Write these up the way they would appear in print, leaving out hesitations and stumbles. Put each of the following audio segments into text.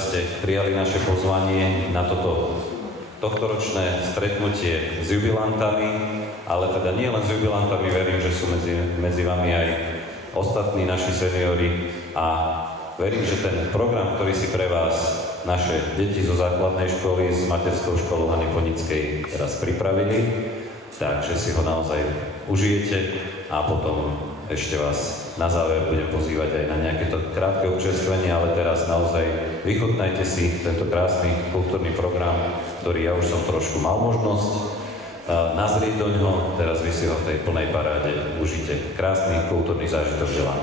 ste prijali naše pozvanie na toto tohtoročné stretnutie s jubilantami, ale teda nie len s jubilantami, verím, že sú medzi vami aj ostatní naši seniori a verím, že ten program, ktorý si pre vás naše deti zo základnej školy s materskou školou Hany Ponickej teraz pripravili, takže si ho naozaj užijete a potom ešte vás na záver budem pozývať aj na nejaké to krátke občerstvenie, ale teraz naozaj vychutnajte si tento krásny kultúrny program, ktorý ja už som trošku mal možnosť nazrieť do ňoho, teraz vy si ho v tej plnej paráde užite. Krásny kultúrny zážitok želám.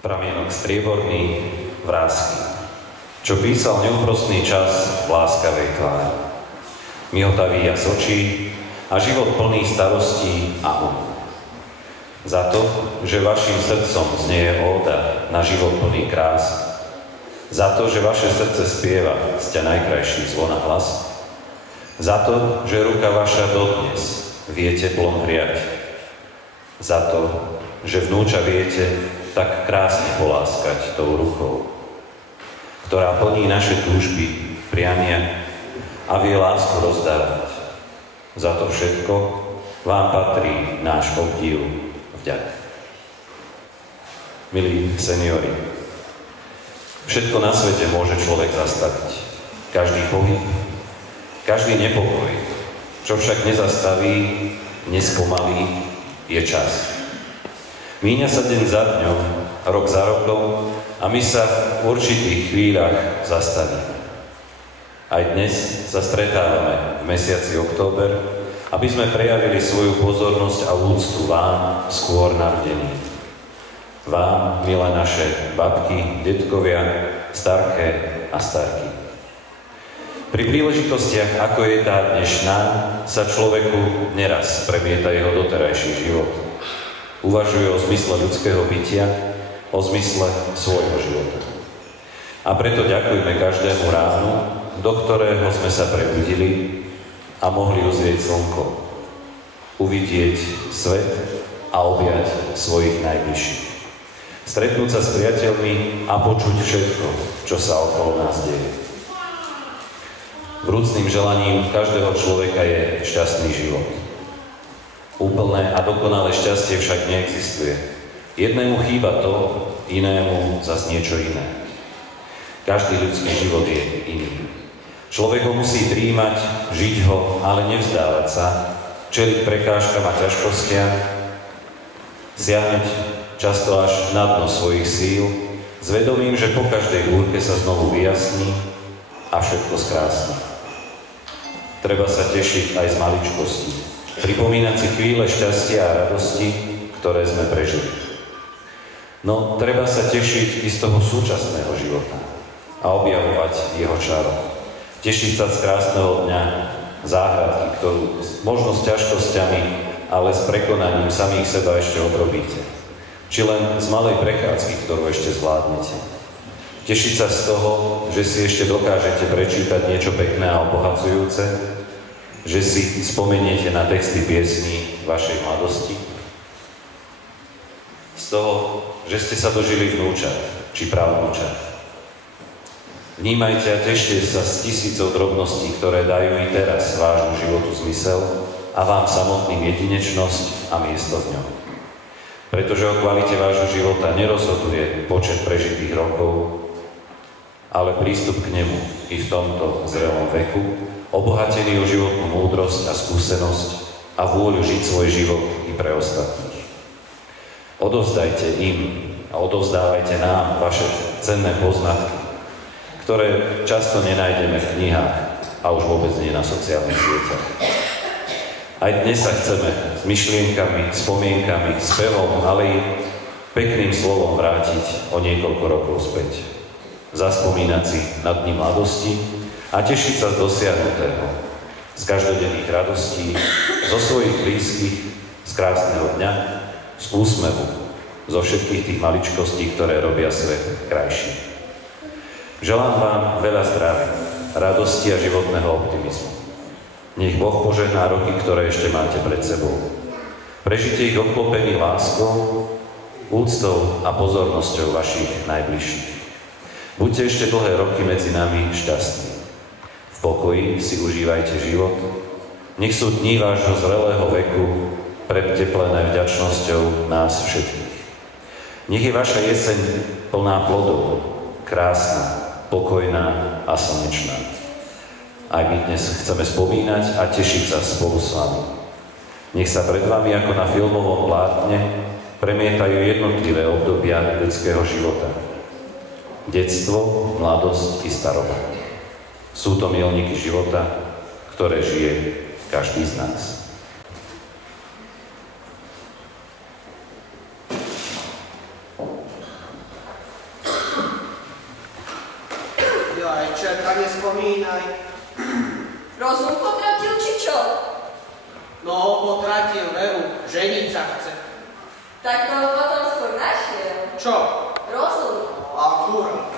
Pramienok strieborný, vrásky. čo písal neúprosný čas v láskavej tvári. Mihotavý jas očí a život plný starostí a úd. Za to, že vašim srdcom znieje óda na život plný krás. Za to, že vaše srdce spieva sťa najkrajší zvona hlas. Za to, že ruka vaša dodnes vie teplom hriať. Za to, že vnúča viete tak krásne poláskať tou rukou, ktorá plní naše túžby, priania a vie lásku rozdávať. Za to všetko vám patrí náš obdiv, vďaka. Milí seniori, všetko na svete môže človek zastaviť. Každý pohyb, každý nepokoj, čo však nezastaví, nespomalí, je čas. Míňa sa deň za dňom, rok za rokom a my sa v určitých chvíľach zastavíme. Aj dnes sa stretávame v mesiaci október, aby sme prejavili svoju pozornosť a úctu vám skôr narodení. Vám, milé naše babky, detkovia, starké a starky. Pri príležitostiach, ako je tá dnešná, sa človeku neraz premieta jeho doterajší život. Uvažuje o zmysle ľudského bytia, o zmysle svojho života. A preto ďakujme každému ránu, do ktorého sme sa prebudili a mohli uzrieť slnko, uvidieť svet a objať svojich najbližších. Stretnúť sa s priateľmi a počuť všetko, čo sa okolo nás deje. Vrúcným želaním každého človeka je šťastný život. Úplné a dokonalé šťastie však neexistuje. Jednému chýba to, inému zas niečo iné. Každý ľudský život je iný. Človek ho musí prijímať, žiť ho, ale nevzdávať sa, čeliť prekážkam a ťažkostiam, siahnuť často až na dno svojich síl, s vedomím, že po každej búrke sa znovu vyjasní a všetko skrásni. Treba sa tešiť aj z maličkosti, pripomínať si chvíle šťastia a radosti, ktoré sme prežili. No treba sa tešiť i z toho súčasného života a objavovať jeho čaro. Tešiť sa z krásneho dňa, záhradky, ktorú možno s ťažkosťami, ale s prekonaním samých seba ešte odrobíte. Či len z malej prechádzky, ktorú ešte zvládnete. Tešiť sa z toho, že si ešte dokážete prečítať niečo pekné a obohacujúce, že si spomeniete na texty piesní vašej mladosti. Z toho, že ste sa dožili vnúčat, či pravnúčat. Vnímajte a tešte sa z tisícov drobností, ktoré dajú i teraz vášmu životu zmysel a vám samotným jedinečnosť a miesto v ňom. Pretože o kvalite vášho života nerozhoduje počet prežitých rokov, ale prístup k nemu i v tomto zrelom veku, obohatený o životnú múdrosť a skúsenosť a vôľu žiť svoj život i pre ostatných. Odovzdajte im a odovzdávajte nám vaše cenné poznatky, ktoré často nenájdeme v knihách a už vôbec nie na sociálnych sieťach. Aj dnes sa chceme s myšlienkami, spomienkami, spevom, ale i pekným slovom vrátiť o niekoľko rokov späť. Zaspomínať si na dni mladosti a tešiť sa z dosiahnutého, z každodenných radostí, zo svojich blízkych, z krásneho dňa, z úsmevu, zo všetkých tých maličkostí, ktoré robia svet krajší. Želám vám veľa zdravia, radosti a životného optimizmu. Nech Boh požehná roky, ktoré ešte máte pred sebou. Prežite ich obklopení láskou, úctou a pozornosťou vašich najbližších. Buďte ešte dlhé roky medzi nami šťastní. V pokoji si užívajte život. Nech sú dni vášho zrelého veku predteplené vďačnosťou nás všetkých. Nech je vaša jeseň plná plodov, krásna, pokojná a slnečná. Aj my dnes chceme spomínať a tešiť sa spolu s vami. Nech sa pred vami ako na filmovom plátne premietajú jednotlivé obdobia ľudského života. Detstvo, mladosť i staroba. Sú to milníky života, ktoré žije každý z nás. Ženiť sa chce. Tak to potom skôr našiel. Čo? Rozum. Akurát.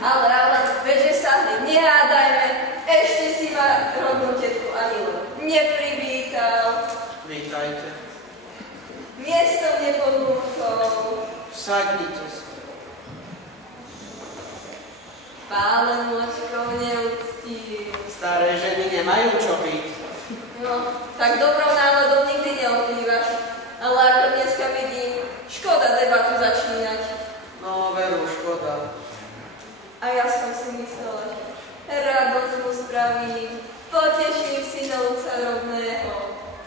Ale, veďže sa hneď nehádajme. Ešte si ma rodnú tetku ani len neprivítal. Vítajte. Miesto neponúkol. Sadnite sa. Pálen močkou neúctil. Staré ženy nemajú čo piť. No, tak dobrou náladou nikdy neoplývaš. Ale ako dneska vidím, škoda debatu začínať. No, veru, škoda. A ja som si myslela, že radosť mu spravím, poteším synovca rodného.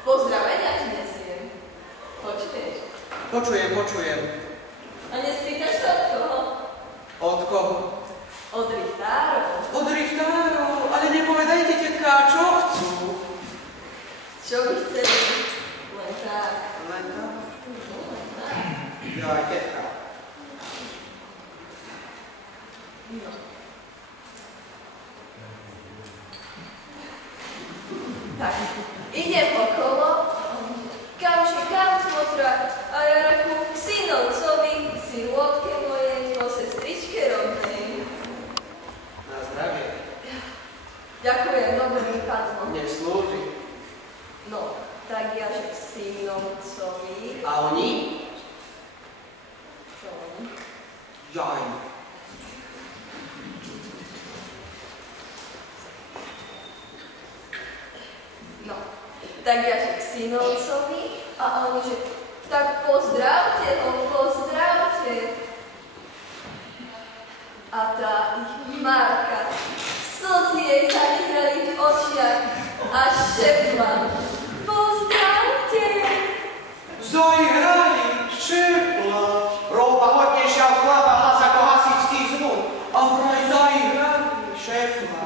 Pozdravenia ti nesiem. Počuješ? Počujem. A nespýtaš sa od koho? Od koho? Od richtárov. Od richtárov, ale nepovedajte, tetka, čo chcú. Čo by chceli? Len tak. Len tak? Len tak. Ja, tetka. No. Tak, idem okolo, kam potra, a ja reku k synovcovi, sirôtke mojej, po sestričke rodnej. Na zdravie. Ďakujem, dobre mi padlo. Neslúži. No, tak ja, že k synovcovi. A oni? Čo oni? Jaj. No, tak ja, že k synovcovi, a oni, že tak pozdravte ho, pozdravte. A tá ich Marka, slzy jej zanihrali v očiach a šepla: pozdravte. Zaihrali, šepla. Rouba hodnejšia od chlapa, hlas ako hasičský zvon. A vraj zaihrali, šepla.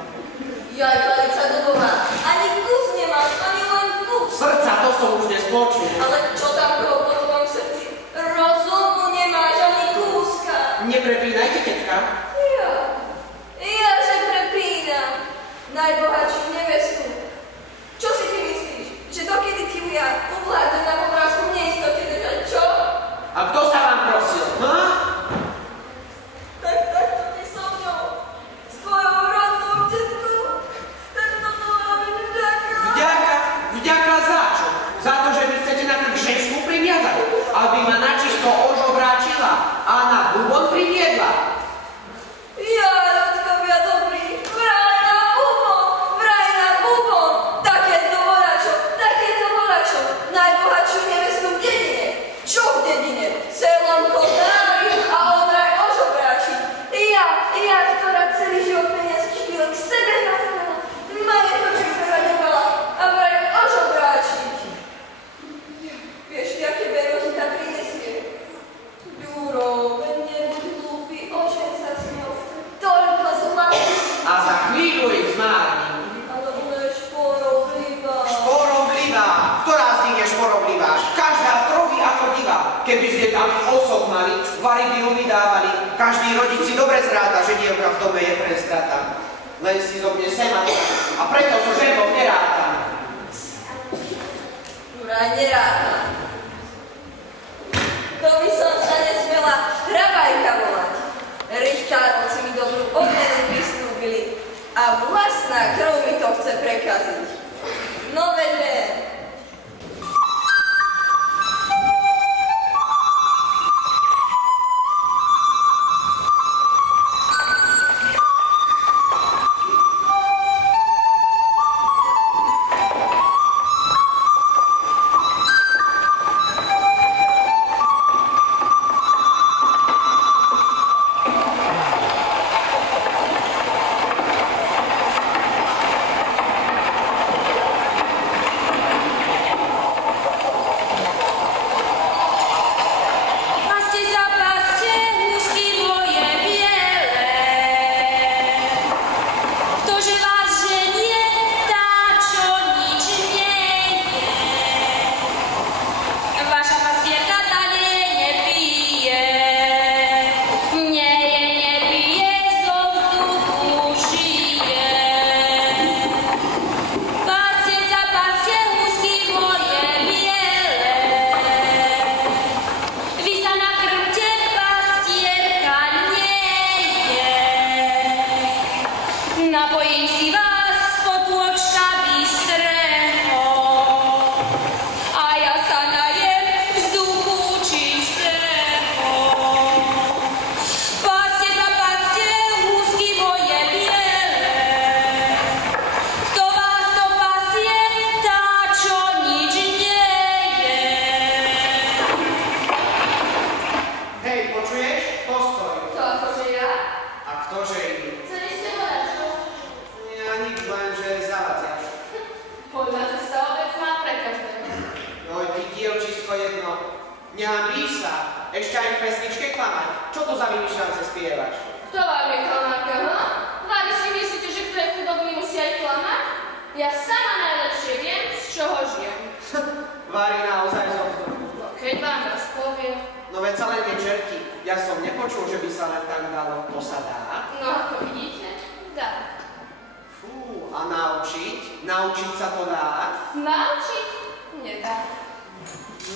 Jaj, Klarica Dubová, ani kus nemáš, ani len kus. Srdca, to som už nespočul. Ale čo tam koho po tvojom srdci? Rozumu nemáš ani kúska. Neprepínajte, tetka. Ja že prepínam najbohatšiu nevestu. Čo si ty myslíš? Že dokedy ti ja uvládzem na povrázku neistoty držať, čo? A kto sa vám prosil, ha? Tak to ty so mnou, s tvojou rodnou tetkou, tak to bola mi vďaka. Vďaka za čo? Za to, že vy chcete na krk žensku priviazať, aby ma načisto ožobráčila a na bubon priniedla. Ja, ľudkovia dobrý, vraj na bubon, takéto volačo, najbohatšiu nevestu v dedine. Čo v dedine? V celom Kozári a on vraj ožobráči. Ja, ktorá celý život peniaz špíle k sebe nasadala, majetkoček zaraďovala a vraj ožobráči. Vieš, aké bero ti tam prinesie? Ďuro, nebuď hlúpy, ožen sa s ňou. Toľko zlatých. A za chvíľu ich zmárnim. Ale ona je šporoblivá. Šporoblivá? Ktorá z nich je šporoblivá? Každá troví ako divá. Keby ste tam osob mali, vary by ju vydávali. Každý rodič si dobre zráta, že dievka v dome je pre strata. Len si zo mne semačka. A preto so ženou nerátam. Vraj neráta. To by som sa nesmela hrabajka volať. Richtárovci mi dobrú odmenu prislúbili a vlastná krv mi to chce prekaziť. No veď čoho žijem? Varí naozaj zo vzduchu. No keď vám raz poviem. No veď sa len nečerti. Ja som nepočul, že by sa len tak dalo. To sa dá. No ako vidíte, dá. Fú, a naučiť? Naučiť sa to dá? Naučiť? Nedá.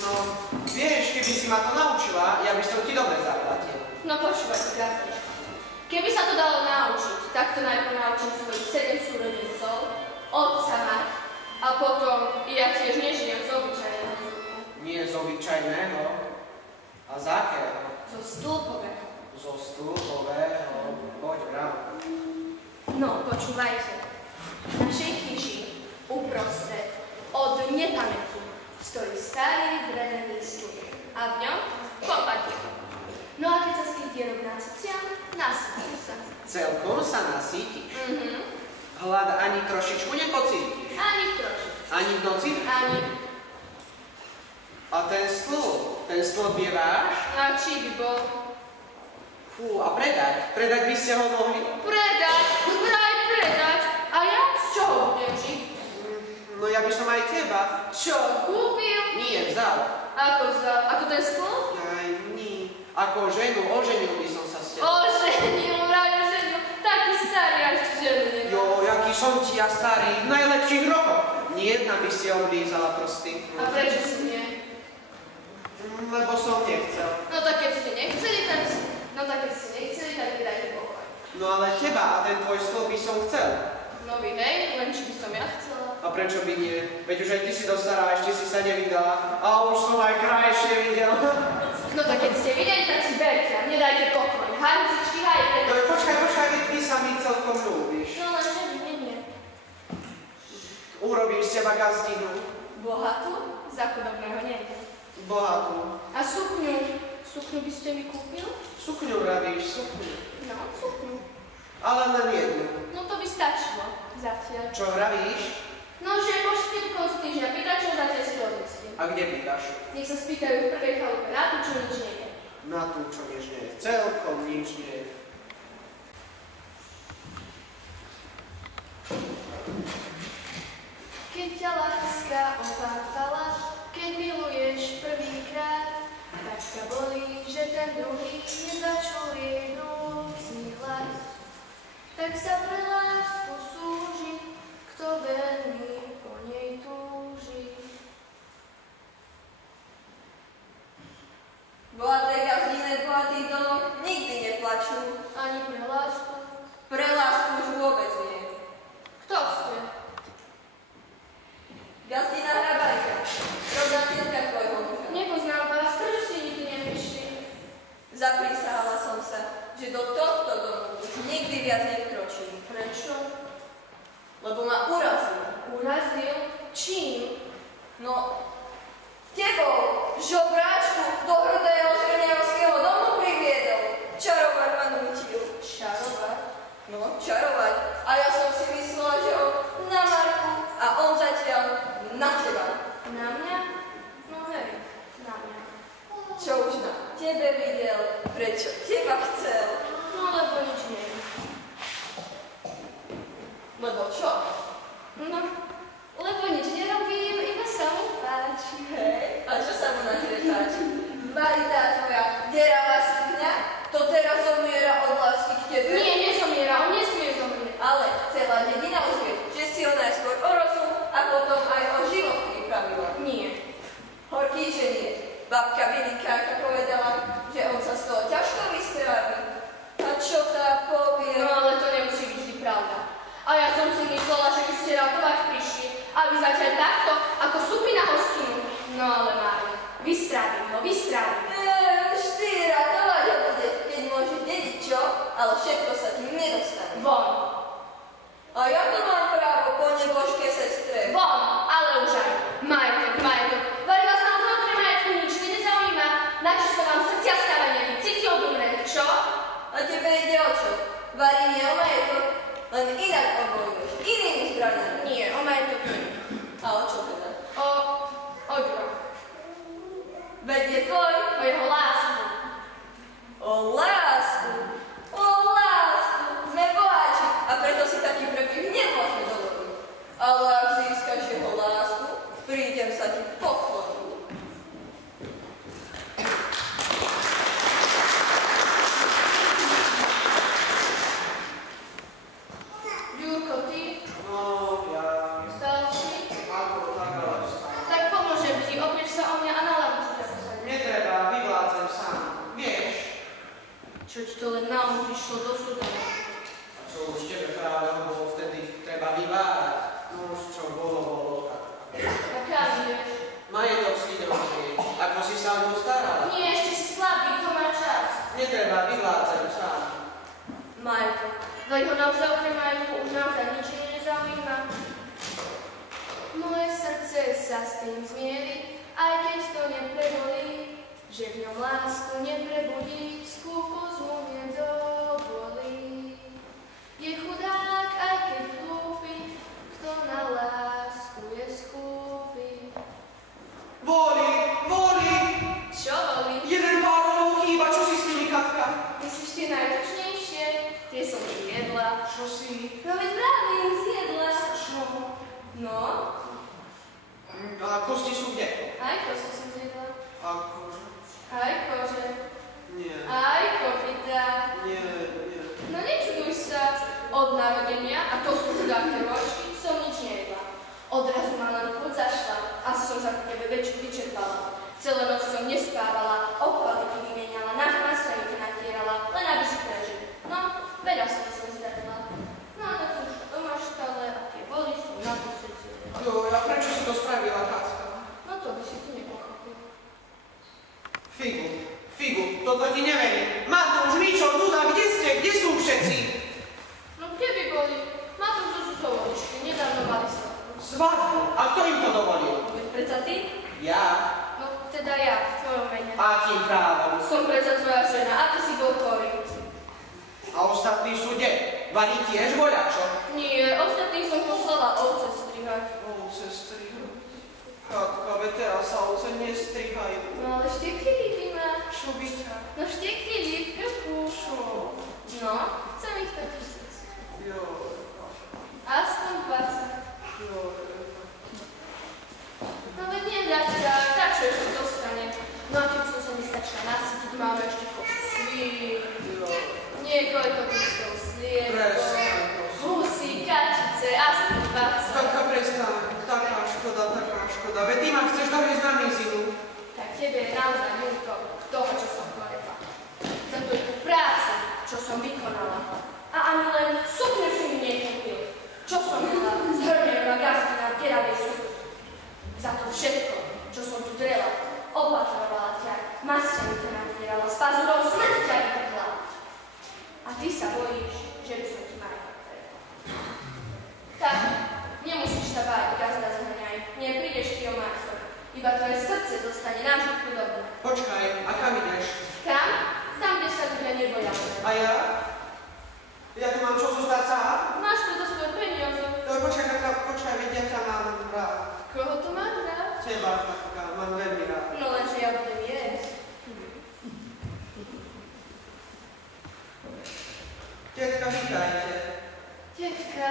No, vieš, keby si ma to naučila, ja by som ti dobre zaplatil. No počúvajte, Gazdička. Keby sa to dalo naučiť, tak to najprv naučím svojich 7 súrodencov, otca mať, a potom ja tiež nežijem z obyčajného vzduchu. Nie z obyčajného. A z akého? Zo stĺpového. Zo stĺpového. Poď, bravo. No, počúvajte. V našej chyži uprostred od nepamäti stojí starý drevený stĺp a v ňom kopadiel. No a keď sa skrytie rovná ciciam, nasytím sa. Celkom sa nasítiš. Hlad ani trošičku nepocítiš. Ani trošičku. Ani v noci? Ani. A ten stĺp je váš? A či by bol? Fú, a predať? Predať by ste ho mohli? Predať? Vraj predať? A ja z čoho budem žiť? No ja by som aj teba. Čo, kúpil? Nie, vzal. Ako vzal? Ako ten stĺp? Aj nie. Ako ženu, oženil by som sa s tebou. Oženil, vraj oženil. Taký starý až ženu nemá. Jo, jaký som ti ja starý, v najlepších rokoch. Nie jedna by si oblízala prsty. A prečo si nie? Lebo som nechcel. No tak keď ste nechceli, tak mi dajte pokoj. No ale teba a ten tvoj stĺp by som chcel. No vy hej, len či by som ja chcela. A prečo by nie? Veď už aj ty si dostala, ešte si sa nevydala. A už som aj krajšie videl. No tak keď ste videli, tak si berte a nedajte pokoj. Hajcičky, hajte. No počkaj, veď ty sa mi celkom ľúbiš. No lenže nie. Urobím z teba gazdinu. Bohatú? Za chudobného nejde. Bohatú. A sukňu by ste mi kúpil? Sukňu vravíš, sukňu. No, sukňu. Ale len jednu. No to by stačilo. Zatiaľ. Čo vravíš? No, že pošlím z týždňa pýtačov za tie stolnosti. A kde pýtaš? Nech sa spýtajú v prvej chalupe na tú, čo nič nie je. Na tú, čo nič nie je. Celkom nič nie je. Keď ťa láska opátala, keď miluješ prvýkrát, tak ťa bolí, že ten druhý nezačul jej nosný hlas. Tak sa pre lásku súži, kto veľmi po nej túži. Bohaté gazdine v bohatých domoch nikdy neplačú. Ani pre lásku. Pre lásku už vôbec nie. Kto ste? Gazdina Hrabajka, rodná tetka tvojho muža. Nepoznám vás, prečo ste nikdy neprišli? Zaprísahala som sa, že do tohto domu už nikdy viac nevkročím. Prečo? Lebo ma urazil. Urazil? Čím? No, tebou, žobráčku, do hrdého žrniavského domu priviedol. Čarovať ma nútil. Čarovať? No, čarovať. A ja som si myslela, že on na Marku a on zatiaľ na teba. Na mňa? No hej, na mňa. Čo už na tebe videl, prečo teba chcel. No lebo nič nie. Lebo čo? No, lebo nič nerobím, iba sa mu páči. Hej, a čo sa mu na tebe páči? Varitá tvoja deravá sukňa, to teraz zomiera od lásky k tebe. Nie, nezomiera, on nesmie zomrieť. Ale celá dedina už vie, že si ho najskôr o rozum a potom aj o život pripravila. Nie. Horký, že nie. Babka Vilikáka povedala, že on sa z toho ťažko vystrávi. A čo tá povie? No ale to nemusí byť vždy pravda. A ja som si myslela, že by ste ratovať prišli a vy zatiaľ takto, ako súpy na hostinu. No ale Mária, vystrávim ho, vystrávim. Ty ratovať ho bude, keď môže dediť čo, ale všetko sa ti nedostane. Von. A ja to mám právo po nebožke sestre. Von, ale už aj. Majetok. Vari vás naozaj okrem majetku nič nezaujíma, na čo sa vám srdcia stávania, vy cíti odumreli, čo? A tebe ide o čo? Vari nie o majetok, len inak obojuješ, inými zbraniami. Nie, o majetok nie. A o A kam ideš? Majetok si idem pozrieť. Ako si sa o ňu starala? Nie, ešte si slabý, to má čas. Netreba, vyvládzam sám. Majetok. Veď ho naozaj okrem majetku už naozaj nič nezaujíma. Moje srdce sa s tým zmieri, aj keď to neprebolí, že v ňom lásku neprebudí, skúposť mu nedovolí. Je chudák, aj keď hlúpy, kto na lásku je skúpy. Volí, volí! Čo volí? Jeden pár rolov chýba, čo si s nimi, Katka? Myslíš tie najtučnejšie? Tie som zjedla. Čo si? No veď práve ich zjedla. Čo? No, A kosti sú kde? aj kosti som zjedla. A kože? Aj kože. Nie. Aj kopyta. Nie. No nečuduj sa. Od narodenia, a to sú chudáke ročky, som nič nejedla. Odrazu ma len chuť zašla. Asi som sa ku tebe vyčerpala. Celé noc som nespávala, opaliky vymieniala, nástrojky natierala, len aby si prežil. No, veľa som zdarila. No a tak už to máš stále a tie vody sú na posledci. Jo, a prečo si to spravila, Katka? No to by si tu nepochopil. Figu, toto ti neverím. Matúš, Mičo, Zuzá, kde ste? Kde sú všetci? No kde by boli? Matúš zo Zuzovodičky, nedávno mali svadbu. Svadbu? A kto im to dovolil? Veď predsa ty? Ja? No teda ja, v tvojom mene. Akým právom? Som predsa tvoja žena, a ty si bol chorý. A ostatní sú kde? Varí tiež voľačo? Nie, ostatných som poslala ovce strihať. Ovce strihajú. Katka, veď teraz sa ovce nestrihajú. No ale štekli by ma. Čo by ťa? No štekli v krku. Čo? No, chcem ich tak chcieť. Jo. Aspoň 20. Jo. No veď nedať sa, tak čo ešte zostane. No a tým som sa nestačila nasytiť, máme ešte kopu svín. Jo. Niekoľko kusov sliepov, Presne. husy, kačice, aspoň 20. Katka, prestaň. Taká škoda. Veď ty ma chceš doviesť na mizinu. Tak tebe je naozaj ľúto toho, čo som povedala. Za tú prácu, čo som vykonala. A ani len sukňu si mi nekúpil. Čo som mala z hrmierová gazdy na keravej sukni. Za to všetko, čo som tu drela, opatrovala ťa, masťami ťa natierala, s pazurou smrť ťa vytrhla. A ty sa bojíš, že by som ti majetok trepla. Tak, nemusíš sa báť, gazda zhrňaj, neprídeš ty o majetok. Iba tvoje srdce zostane navždy chudobné. Počkaj, a kam ideš? Kam? Tam, kde sa ľudia neboja. A ja? Ja tu mám čo zostať sám? Máš tu za svoje peniaze. Počkaj, Katka, veď ja ťa mám rád. Koho tu máš rád? Teba, Katka, mám veľmi rád. No lenže ja budem jesť. Tetka, vítajte. Tetka,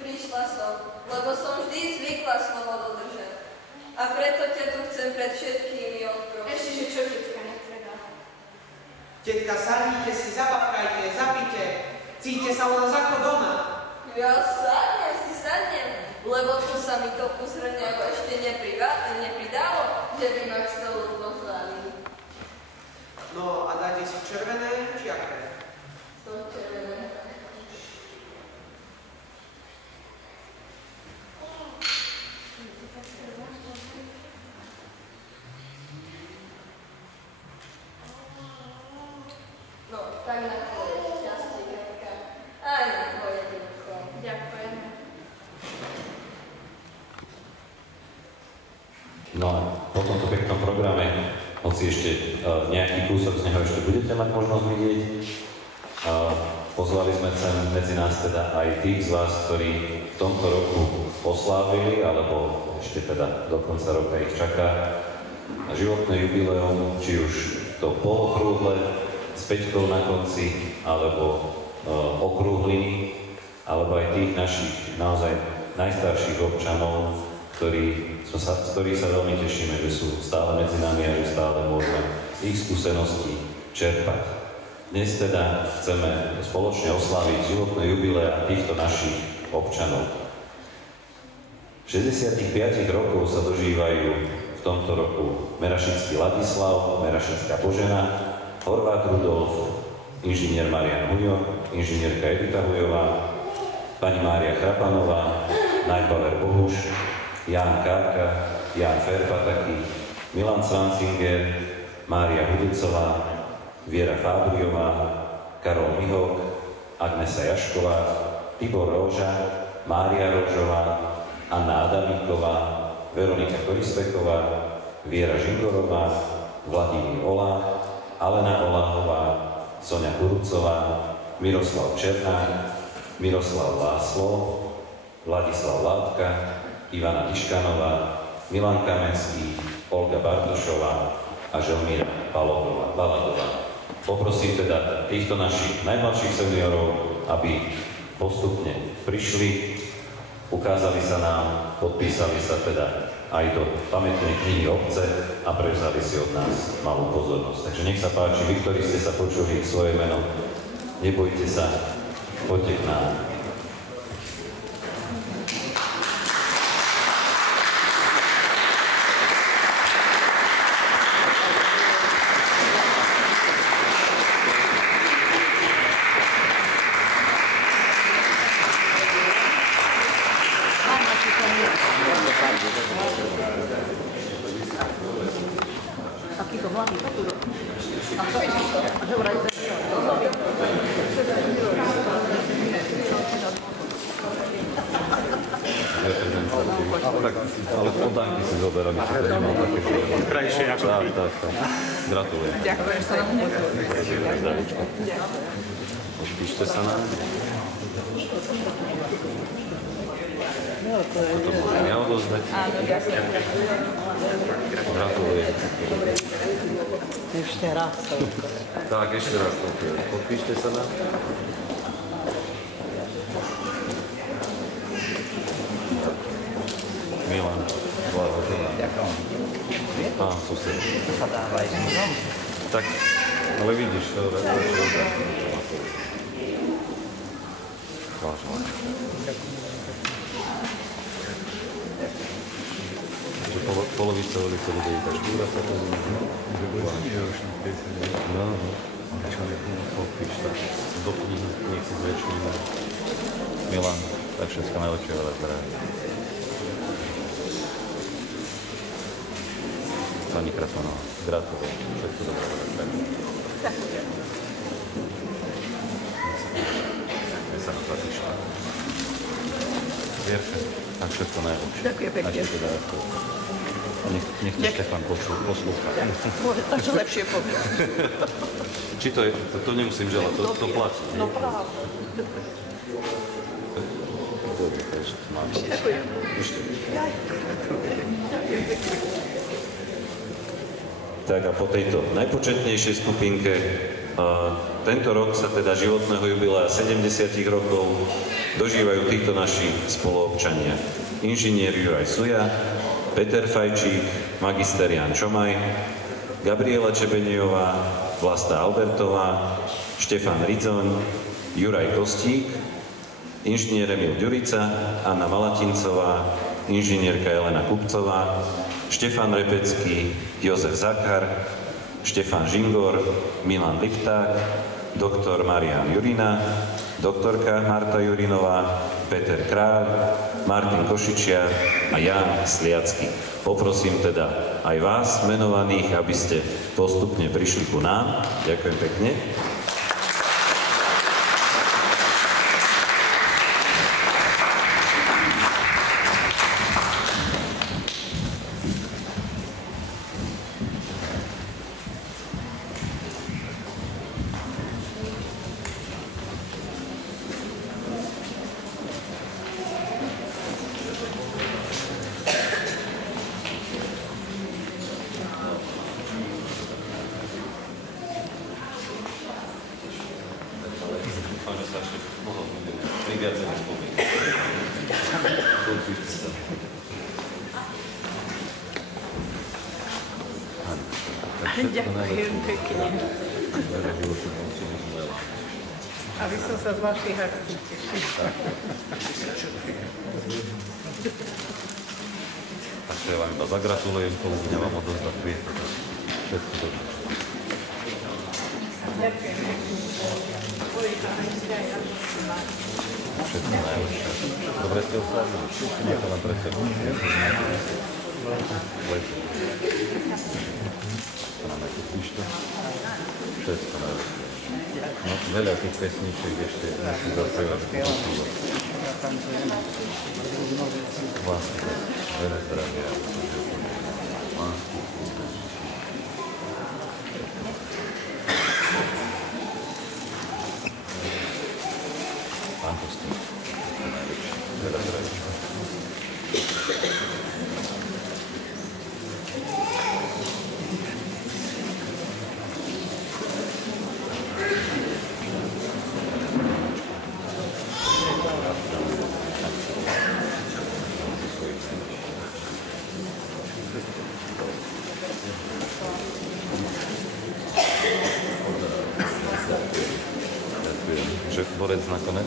prišla som, lebo som vždy zvykla slovo dodržať. A preto ťa tu chcem pred všetkými odprosiť. Ešte, že čo tetka netreba. Tetka, sadnite si, zababkajte, zapite. Cíte sa u nás ako doma. Ja sadnem, lebo tu sa mi to uzrňavo ešte nepridalo, že by ma k stolu pozvali. No a dáte si červené či aké? To červené. No, tak na tvoje šťastie, Katka. Aj na tvoje ducho. Ďakujem. No a po tomto peknom programe, hoci ešte nejaký kúsok z neho ešte budete mať možnosť vidieť, pozvali sme sem medzi nás teda aj tých z vás, ktorí v tomto roku oslávili, alebo ešte teda do konca roka ich čaká životné jubileum, či už to polokrúhle s päťkou na konci, alebo okrúhliny, alebo aj tých našich naozaj najstarších občanov, z ktorých sa veľmi tešíme, že sú stále medzi nami a že stále môžeme ich skúsenosti čerpať. Dnes teda chceme spoločne osláviť životné jubilea týchto našich občanov. 65 rokov sa dožívajú v tomto roku Merašický Ladislav, Merašická Božena, Horvát Rudolf, inžinier Marian Huňo, inžinierka Edita Hujová, pani Mária Chrapanová, Najpaver Bohuš, Ján Kárka, Ján Ferpataky, Milan Svancinger, Mária Hudicová, Viera Fábriová, Karol Mihok, Agnesa Jašková, Tibor Róža, Mária Róžová, Anna Adamíková, Veronika Koristeková, Viera Žingorová, Vladimír Olá, Alena Oláhová, Soňa Kurucová, Miroslav Černák, Miroslav Láslo, Vladislav Látka, Ivana Tiškanová, Milan Kamenský, Olga Bartošová a Želmíra Baladová. Poprosím teda týchto našich najmladších seniorov, aby postupne prišli, ukázali sa nám, podpísali sa teda aj do pamätnej knihy obce a prevzali si od nás malú pozornosť. Takže nech sa páči, vy, ktorí ste sa počuli svoje meno, nebojte sa, poďte k nám. Ale podánky si zoberali, si to nemal také všetko. Krajšie ako ty. Tak. Gratulujem. Ďakujem sa. Zdravíčko. Odpíšte sa nám. To môžem ja odozdať. Áno, ďakujem. Gratulujem. Ešte raz. Tak, ešte raz. Podpíšte sa nám. Milan, blahoželám. Ďakujem. Pán sused. To sa dáva aj mužom? Tak, ale vidíš, to je lepšie udať. Blahoželám. Čiže polovica ulice bude tá štúra sa to no. Čo mi podpíš, tak do knihy, nech si zväčšíme. Milan, tak všetko najlepšieho raz zdravia. Pani Krasmanová, gratulujem. Všetko dobré. Ďakujem. Ja sa na to vyšla. Vierke, tak všetko najlepšie. Ďakujem pekne. A ešte teda nech to Štefan poslúcha. Takže lepšie poviem. Či to je, to nemusím želať, to platí. No práve. Dobre, takže mám. Ďakujem. Ešte. Ďakujem pekne. Tak a po tejto najpočetnejšej skupinke tento rok sa teda životného jubilea 70 rokov dožívajú títo naši spoluobčania. Inžinier Juraj Suja, Peter Fajčík, magister Jan Čomaj, Gabriela Čebeniová, Vlasta Albertová, Štefan Ridzoň, Juraj Kostík, inžinier Emil Ďurica, Anna Malatincová, inžinierka Elena Kupcová, Štefan Repecký, Jozef Zakar, Štefan Žingor, Milan Lipták, doktor Marián Jurina, doktorka Marta Jurinová, Peter Kráľ, Martin Košičiar a Ján Sliacky. Poprosím teda aj vás, menovaných, aby ste postupne prišli ku nám. Ďakujem pekne. Ďakujem pekne. Aby som sa z vašich akcií tešila. Takže ja vám iba zagratulujem, kolegyňa vám odozdať kviet. Všetko dobré. Ďakujem. Všetko najlepšie. Dobre ste oslavili? Nie, to len pre teba. To nám aj píšte. Všetko najlepšie. No, veľa tých pesníčiek ešte musí zaspievať. Vlastne, veľa zdravia. Pán Kostýr, to najlepšie. Veľa zdravia. Že borec nakonec?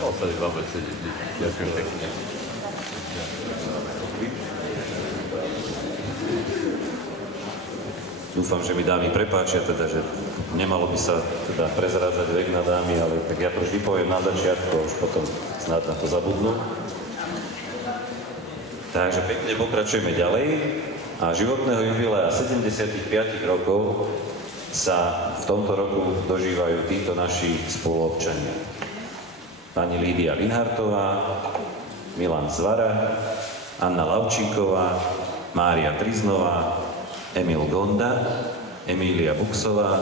Opäť vám sedieť. Ďakujem pekne. Dúfam, že mi dámy prepáčia, teda, že nemalo by sa teda prezrádzať vek na dámy, ale tak ja to vždy poviem na začiatku, už potom snad na to zabudnú. Takže pekne pokračujeme ďalej a životného jubilea 75 rokov sa v tomto roku dožívajú títo naši spoluobčania. Pani Lídia Linhartová, Milan Zvara, Anna Lavčíková, Mária Triznová, Emil Gonda, Emília Buxová,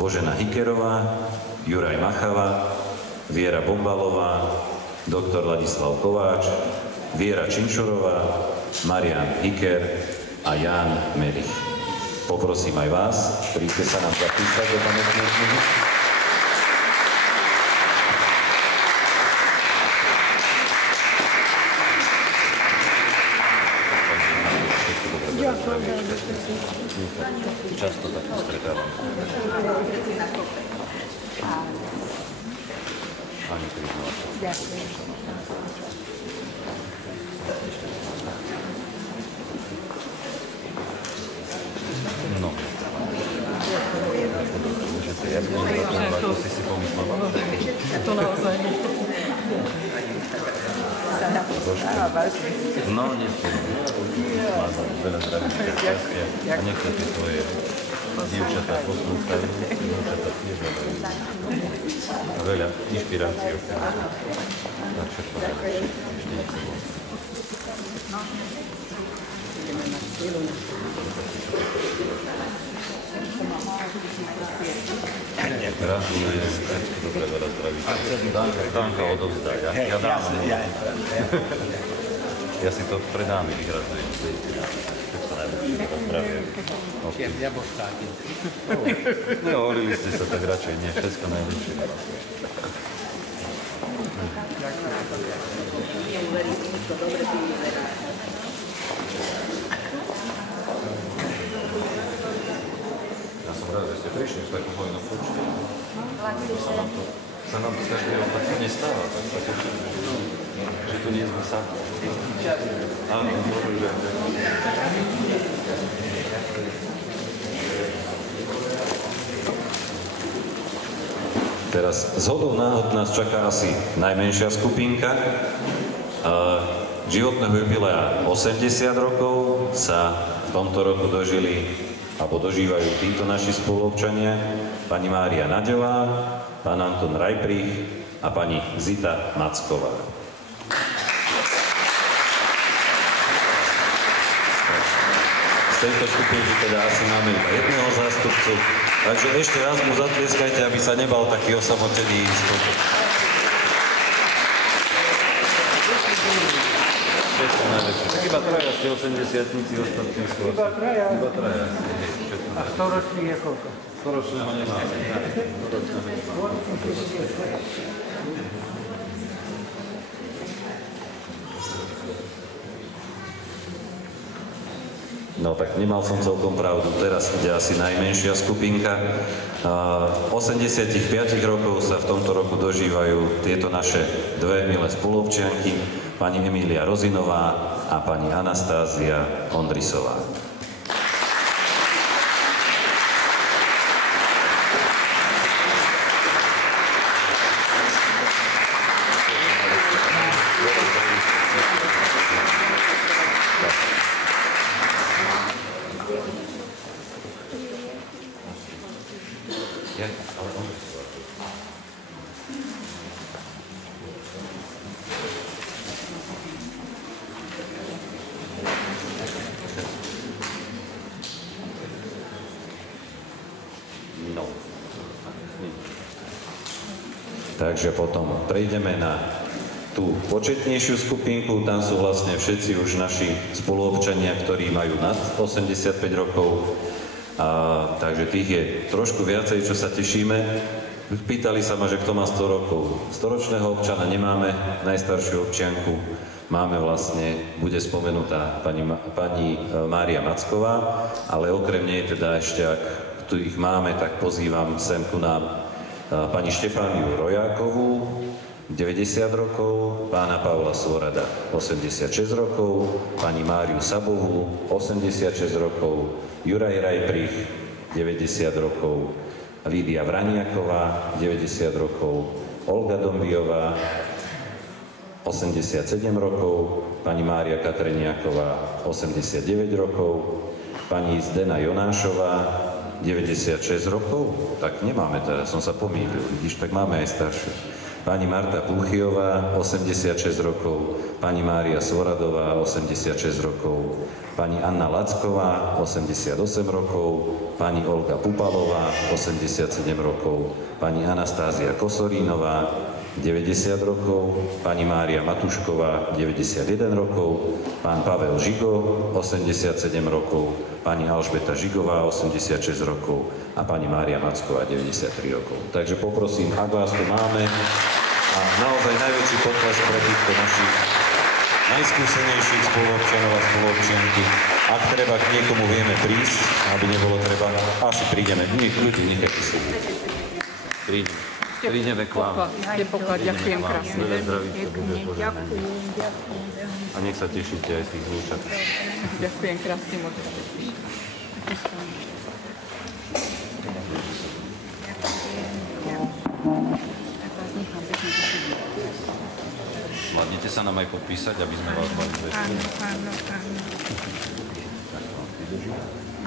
Božena Hikerová, Juraj Machava, Viera Bombalová, doktor Ladislav Kováč, Viera Činčurová, Marián Hiker a Ján Merich. Poprosím aj vás, príďte sa nám zapísať do pamätnej knihy. Často tak stretávam. Ani Triznová. Ďakujem. No. Môžete, ja som ako si pomyslela. To naozaj nie. No, nechcem. Má veľa zdravíčka, šťastia. A nechce tie svoje dievčatá poslúchajú. Dievčatá tiež hľadajú. Veľa inšpirácií. Tak všetko najlepšie. Ešte nech sa bol. Gratulujem, všetko dobré, veľa zdravíčka. Danka odovzdá, ja dám. Ja si to pre dámy vyhradzujem. Všetko najlepšie, veľa zdravia. Ja bol štátim. Nehovorili ste sa tak radšej, nie, všetko najlepšie. Ja som rád, že ste prišli v takú hojnú počtu. Sa nám to každého takto nestáva, tak sa počujem, že tu nie sme sami. Áno, bohužiaľ. Teraz zhodou náhod nás čaká asi najmenšia skupinka. Životného jubilea 80 rokov sa v tomto roku dožili alebo dožívajú títo naši spoluobčania. Pani Mária Naďová, pán Anton Rajprich a pani Zita Macková. Z tejto skupinky teda asi máme iba jedného zástupcu, takže ešte raz mu zatlieskajte, aby sa nebal taký osamotený ístok. Všetko najlepšie. Tak iba traja ste 80-tníci, ostatní sú asi. Iba traja. A 100-ročný je koľko? 100-ročného nemáme. No tak nemal som celkom pravdu. Teraz ide asi najmenšia skupinka. 85 rokov sa v tomto roku dožívajú tieto naše dve milé spoluobčianky, pani Emília Rozinová a pani Anastázia Ondrisová. Takže potom prejdeme na tú početnejšiu skupinku, tam sú vlastne všetci už naši spoluobčania, ktorí majú nad 85 rokov. Takže tých je trošku viacej, čo sa tešíme. Pýtali sa ma, že kto má 100 rokov. 100-ročného občana nemáme, najstaršiu občianku máme vlastne, bude spomenutá pani Mária Macková, ale okrem nej teda ešte, ak tu ich máme, tak pozývam sem ku nám pani Štefániu Rojákovú, 90 rokov, pána Pavla Svorada, 86 rokov, pani Máriu Sabovú, 86 rokov, Juraj Rajprich, 90 rokov, Lídia Vraniaková, 90 rokov, Olga Dombiová, 87 rokov, pani Mária Katreniaková, 89 rokov, pani Zdena Jonášová, 96 rokov, tak nemáme teraz, som sa pomýlil, vidíš, tak máme aj staršiu. Pani Marta Pluchyová, 86 rokov, pani Mária Svoradová, 86 rokov, pani Anna Lacková, 88 rokov, pani Olga Pupalová, 87 rokov, pani Anastázia Kosorínová, 90 rokov, pani Mária Matušková, 91 rokov, pán Pavel Žigo, 87 rokov, pani Alžbeta Žigová, 86 rokov a pani Mária Macková, 93 rokov. Takže poprosím, ak vás tu máme, a naozaj najväčší potlesk pre týchto našich najskúsenejších spoluobčanov a spoluobčianky. Ak treba, k niekomu vieme prísť, aby nebolo treba, asi prídeme. Ľudí, nechajte si. Prídeme k vám. Ďakujem krásne. A nech sa tešíte aj z tých zlúčat. Ďakujem krásne moc. Zvládnete sa nám aj podpísať, aby sme vás mali veseli? Áno.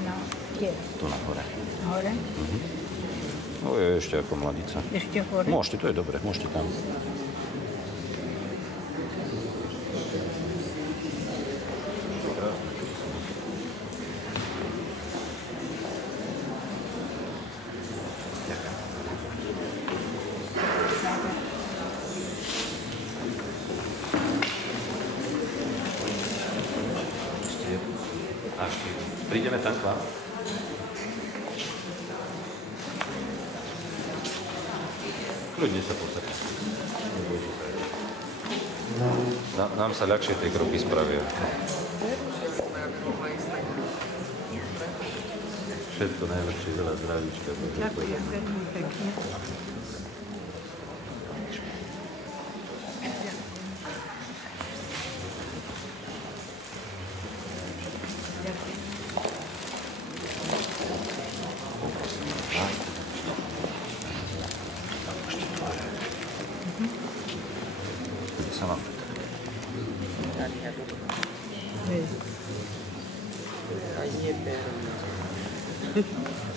No, kde? Tu na hore. Hore? No je ešte ako mladica. Ešte hore? Môžete, to je dobre, môžete tam. Prídeme tam k vám? Kľudne sa posadte. Nám sa ľahšie tie kroky spravia. Všetko najlepšie, veľa zdravíčka. Ďakujem veľmi pekne.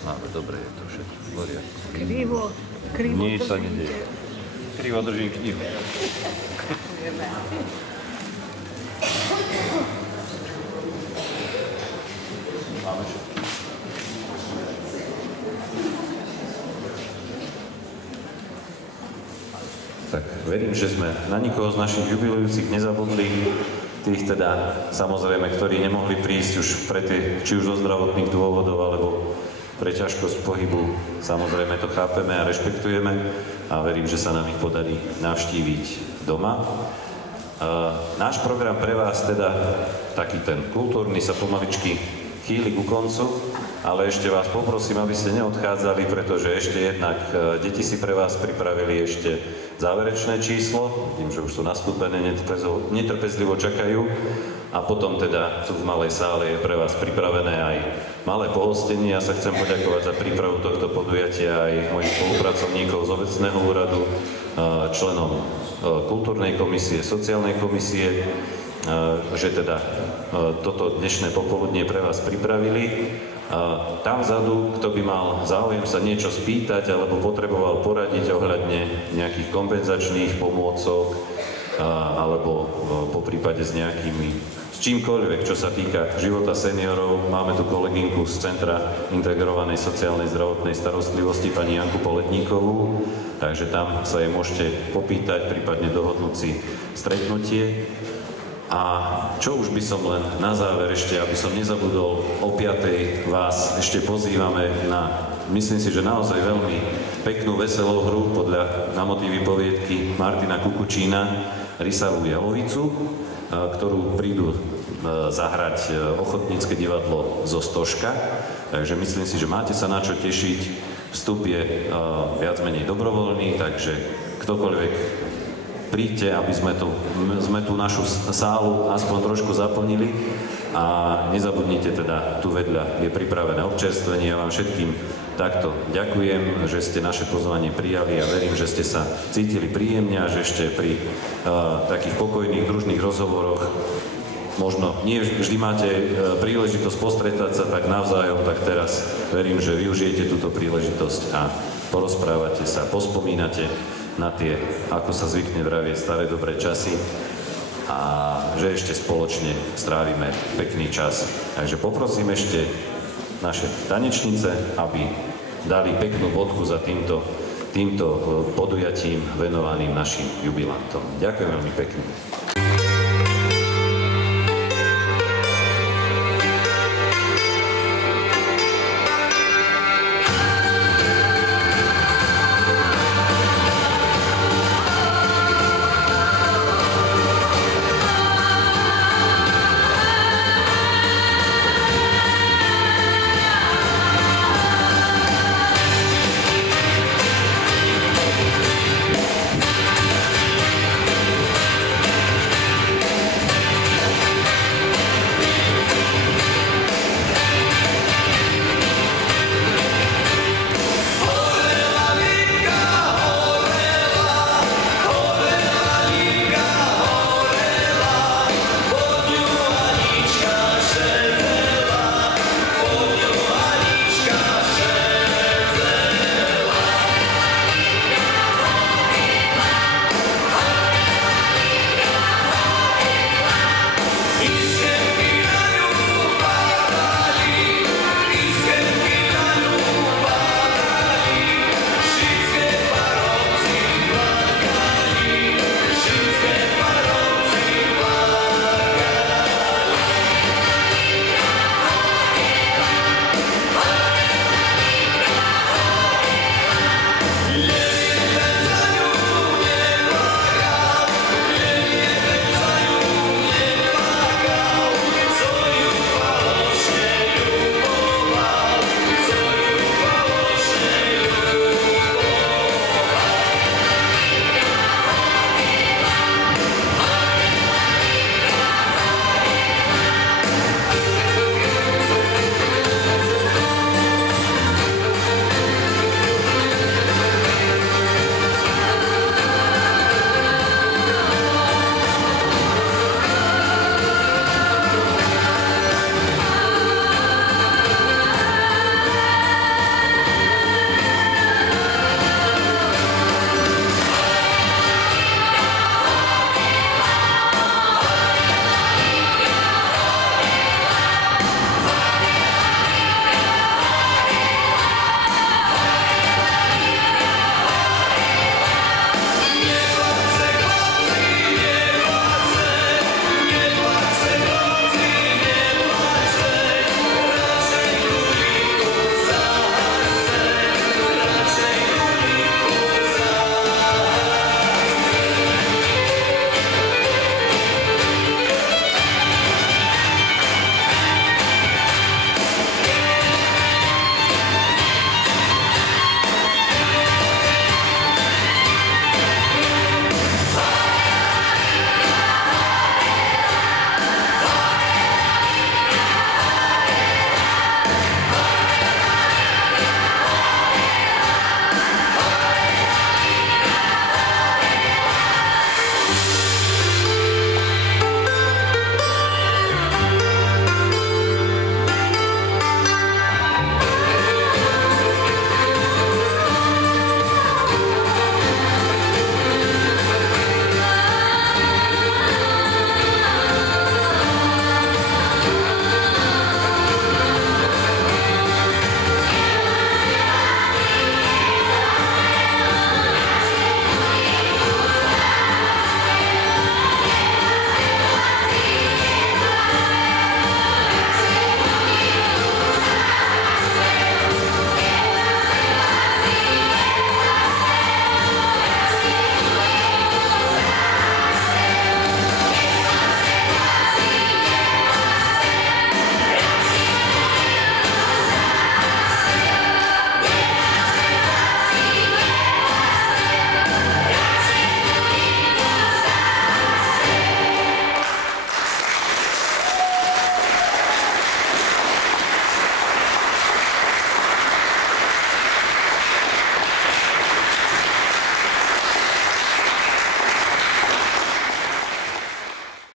Ale dobre je to všetko. Krivo. Nič sa nedieje. Krivo držím knihu. Máme všetko. Tak verím, že sme na nikoho z našich jubilujúcich nezabudli. Tých teda, samozrejme, ktorí nemohli prísť už či už zo zdravotných dôvodov, alebo pre ťažkosť pohybu. Samozrejme to chápeme a rešpektujeme a verím, že sa nám ich podarí navštíviť doma. Náš program pre vás teda, taký ten kultúrny, sa pomaličky chýli ku koncu, ale ešte vás poprosím, aby ste neodchádzali, pretože ešte jednak deti si pre vás pripravili ešte záverečné číslo. Vidím, že už sú nastúpené, netrpezlivo čakajú. A potom teda tu v malej sále je pre vás pripravené aj malé pohostenie. Ja sa chcem poďakovať za prípravu tohto podujatia aj mojich spolupracovníkov z obecného úradu, členom kultúrnej komisie, sociálnej komisie, že teda toto dnešné popoludnie pre vás pripravili. Tam vzadu, kto by mal záujem sa niečo spýtať alebo potreboval poradiť ohľadne nejakých kompenzačných pomôcok alebo po prípade s čímkoľvek, čo sa týka života seniorov. Máme tu kolegynku z Centra integrovanej sociálnej zdravotnej starostlivosti, pani Janku Poletníkovú. takže tam sa jej môžete popýtať, prípadne dohodnúť si stretnutie. A čo už by som len na záver ešte, aby som nezabudol, o 5:00 vás ešte pozývame na, myslím si, že naozaj veľmi peknú, veselú hru na motívy poviedky Martina Kukučína Rysavú Jalovicu, ktorú prídu zahrať Ochotnícke divadlo zo Stožka. Takže myslím si, že máte sa na čo tešiť. Vstup je viac menej dobrovoľný, takže ktokoľvek príďte, aby sme tú našu sálu aspoň trošku zaplnili a nezabudnite teda, tu vedľa je pripravené občerstvenie. Ja vám všetkým takto ďakujem, že ste naše pozvanie prijali a verím, že ste sa cítili príjemne a že ešte pri takých pokojných, družných rozhovoroch možno nie vždy máte príležitosť postretať sa tak navzájom, tak teraz verím, že využijete túto príležitosť a porozprávate sa, pospomínate na tie, ako sa zvykne vravieť, staré dobré časy a že ešte spoločne strávime pekný čas. Takže poprosím ešte naše tanečnice, aby dali peknú bodku za týmto podujatím venovaným našim jubilantom. Ďakujem veľmi pekne.